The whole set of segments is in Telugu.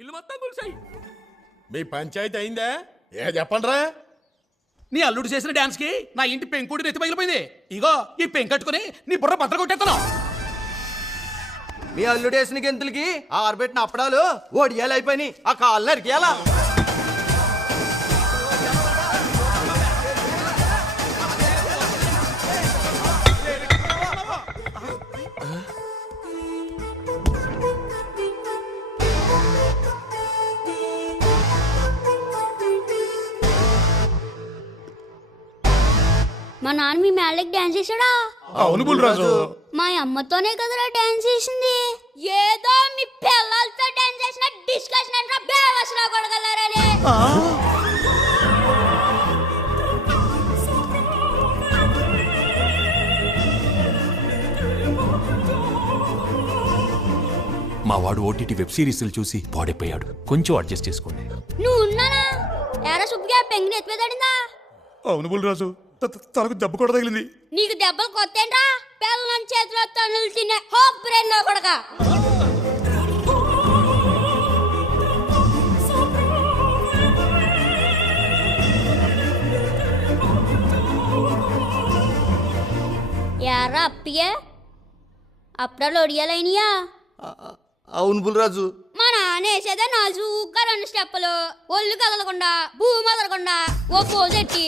ఇల్లు మొత్తం కూల్చాయి. మీ పంచాయతీ అయిందా? చెప్పండ్రా. నీ అల్లుడు చేసిన డాన్స్ కి నా ఇంటి పెంకుడి నెత్తి పగిలిపోయింది. ఇగో ఈ పెంకట్టుకుని నీ బుర్ర బద్దలు కొట్టేస్తాను. మీ అల్లుడు వేసిన గెంతులకి ఆరబెట్టిన అప్పడాలు ఒడియాలు అయిపోయినాయి. ఆ కాళ్ళు నరికేయాలా? మా నాన్న మీ మేళ్ళకి డాన్స్ చేశాడా? అవును బుల్రాజు. మా అమ్మతోనే కదరా డాన్స్ చేసింది. ఏదో మీ పిల్లలతో డాన్స్ చేసిన డిస్కషన్ అంటే బేవసరా కొడగలరని. మా వాడు ఓటీటీ వెబ్ సిరీస్లు చూసి పాడైపోయాడు. కొంచెం అడ్జస్ట్ చేసుకోండి. నువ్వు ఉన్నానా? ఎరా సుబ్బిగా పెంగిని ఎత్తిపోతాడిందా? అవును బుల్రాజు, తనకు దెబ్బ కూడా తగిలింది. నీకు దెబ్బలు కొత్తేంట్రా? పిల్లల చేతిలో తనులు తినే హోప్ బ్రెయిన్ నా కొడక. యారా అప్పియే అప్పుడాలు ఒడియాలైనయా? అవును బుల్రాజు. మా నాన్న వేసేదే నాజుగ్గా 2 స్టెప్పులు, ఒళ్ళు కదలకుండా భూమి కదలకుండా ఓ పోజెట్టి,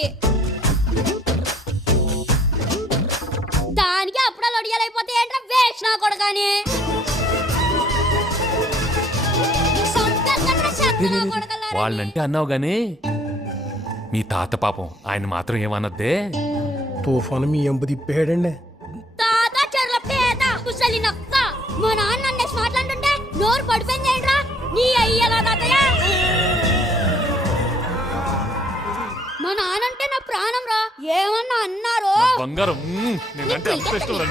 దానికి అప్పుడాలు ఒడియాలైపోతే ఏంట్రా వేసిన కొడగాని. వాళ్ళంటే అన్నావు గానీ మీ తాత పాపం ఆయన మాత్రం ఏమన్నద్దే? తుఫాను మీ ఎంపు తిప్పేయడండి. తాత చెర్ల పేద కుసలి నక్క. మా నాన్న నన్నేసి మాట్లాడుతుంటే నోరు పడిపోయింది ఏంట్రా నీ అయ్యలా తాతయ్య. మా నానంటే నా ప్రాణం రా. ఏమన్నా అన్నారో బంగారం. నేను కొలికేస్తాను.